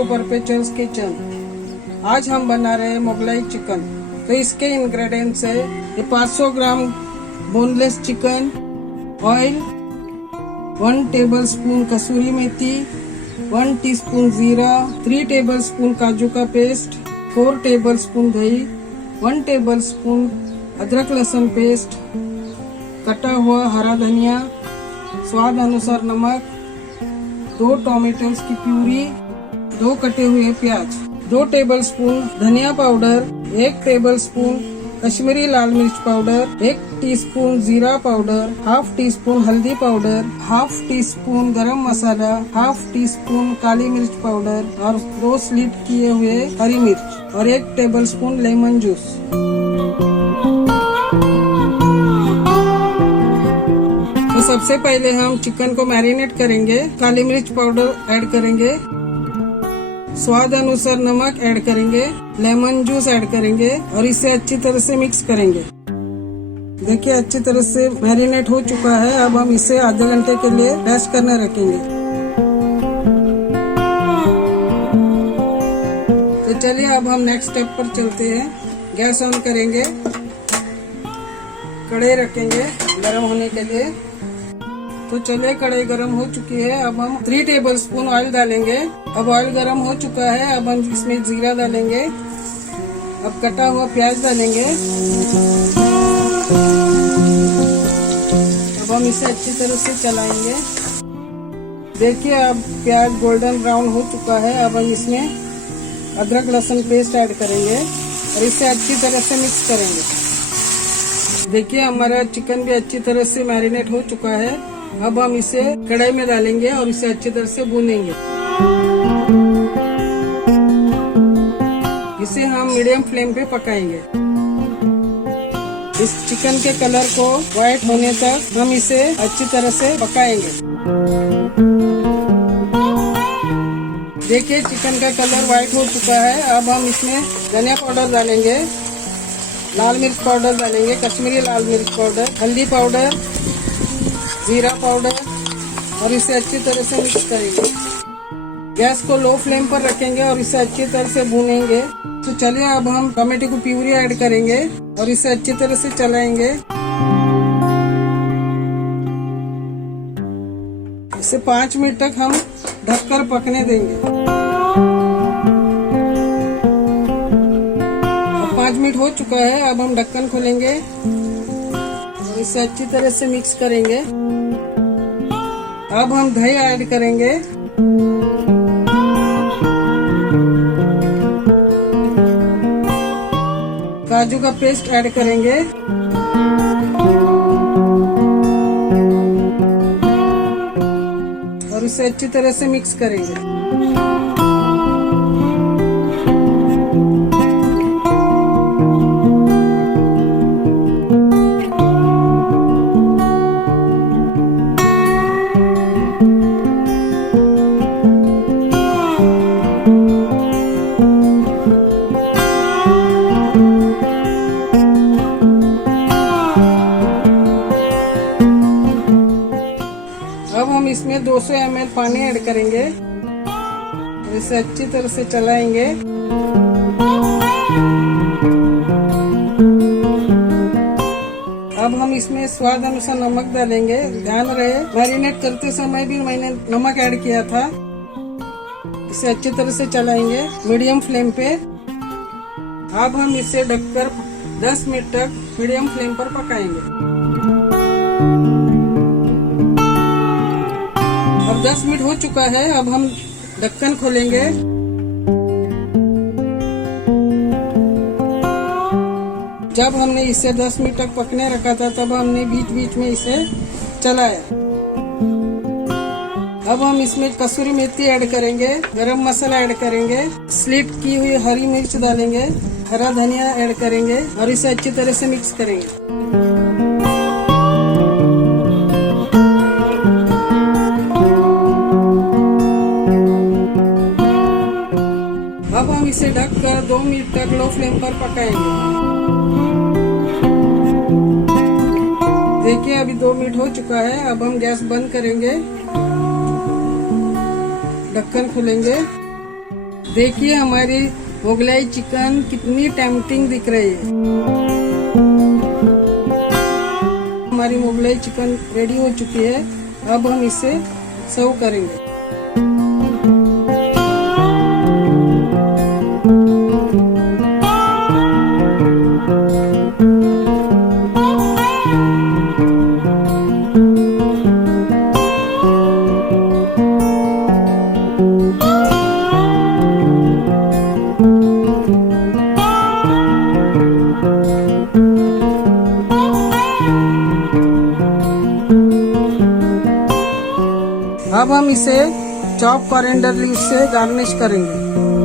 To परपेचुअल्स kitchen. आज हम बना रहे हैं मोगलाई चिकन। तो इसके इंग्रेडिएंट्स है ये 500 gram boneless chicken, oil, 1 tablespoon कसूरी मेथी, 1 टीस्पून जीरा, 3 टेबलस्पून काजू का पेस्ट, 4 टेबलस्पून दही, 1 टेबलस्पून अदरक लहसुन पेस्ट, कटा हुआ हरा धनिया, स्वाद अनुसार नमक, 2 टोमेटोज की प्यूरी, 2 कटे हुए प्याज, 2 टेबलस्पून धनिया पाउडर, 1 टेबलस्पून कश्मीरी लाल मिर्च पाउडर, 1 टीस्पून जीरा पाउडर, हाफ टीस्पून हल्दी पाउडर, हाफ टीस्पून गरम मसाला, हाफ टीस्पून काली मिर्च पाउडर और 2 स्लिट किए हुए हरी मिर्च और 1 टेबलस्पून लेमन जूस। तो सबसे पहले हम चिकन को मैरिनेट करेंगे। काली मिर्च पाउडर ऐड करेंगे, स्वाद अनुसार नमक ऐड करेंगे, लेमन जूस ऐड करेंगे और इसे अच्छी तरह से मिक्स करेंगे। देखिए अच्छी तरह से मैरिनेट हो चुका है। अब हम इसे आधे घंटे के लिए रेस्ट करने रखेंगे। तो चलिए अब हम नेक्स्ट स्टेप पर चलते हैं। गैस ऑन करेंगे, कढ़ाई रखेंगे गरम होने के लिए। तो चलिए कढ़ाई गरम हो चुकी है। अब हम 3 टेबलस्पून ऑयल डालेंगे। अब ऑयल गरम हो चुका है। अब हम इसमें जीरा डालेंगे। अब कटा हुआ प्याज डालेंगे। अब हम इसे अच्छी तरह से चलाएंगे। देखिए अब प्याज गोल्डन ब्राउन हो चुका है। अब हम इसमें अदरक लहसुन पेस्ट ऐड करेंगे और इसे अच्छी तरह से मिक्स करेंगे। देखिए हमारा चिकन भी अच्छी तरह से मैरिनेट हो चुका है। अब हम इसे कढ़ाई में डालेंगे और इसे अच्छी तरह से भूनेंगे। इसे हम मीडियम फ्लेम पे पकाएंगे। इस चिकन के कलर को व्हाइट होने तक हम इसे अच्छी तरह से पकाएंगे। देखिए चिकन का कलर व्हाइट हो चुका है। अब हम इसमें धनिया पाउडर डालेंगे, लाल मिर्च पाउडर डालेंगे, कश्मीरी लाल मिर्च पाउडर, हल्दी पाउडर, जीरा पाउडर और इसे अच्छी तरह से मिक्स करेंगे। गैस को लो फ्लेम पर रखेंगे और इसे अच्छी तरह से भूनेंगे। तो चलिए अब हम टमाटो की प्यूरी ऐड करेंगे और इसे अच्छी तरह से चलाएंगे। इसे 5 मिनट तक हम ढककर पकने देंगे। 5 मिनट हो चुका है। अब हम ढक्कन खोलेंगे और इसे अच्छी तरह से मिक्स करेंगे। अब हम दही ऐड करेंगे। काजू का पेस्ट ऐड करेंगे और इसे अच्छी तरह से मिक्स करेंगे। अब हम इसमें 200 ml पानी ऐड करेंगे और इसे अच्छी तरह से चलाएंगे। अब हम इसमें स्वाद अनुसार नमक डालेंगे। ध्यान रहे मैरिनेट करते समय भी मैंने नमक ऐड किया था। इसे अच्छी तरह से चलाएंगे मीडियम फ्लेम पे। अब हम इसे ढककर 10 मिनट तक मीडियम फ्लेम पर पकाएंगे। अब 10 मिनट हो चुका है। अब हम ढक्कन खोलेंगे। जब हमने इसे 10 मिनट तक पकने रखा था तब हमने बीच बीच में इसे चलाया। अब हम इसमें कसूरी मेथी ऐड करेंगे, गरम मसाला ऐड करेंगे, स्लिट की हुई हरी मिर्च डालेंगे, हरा धनिया ऐड करेंगे और इसे अच्छी तरह से मिक्स करेंगे। अब हम इसे ढककर 2 मिनट तक लो फ्लेम पर पकाएंगे। देखिए अभी 2 मिनट हो चुका है। अब हम गैस बंद करेंगे, ढक्कन खोलेंगे देखिए हमारी मुगलाई चिकन कितनी टेम्पटिंग दिख रही है। हमारी मुगलाई चिकन रेडी हो चुकी है। अब हम इसे सर्व करेंगे। अब हम इसे चॉप कोरिएंडर लीव्स से गार्निश करेंगे।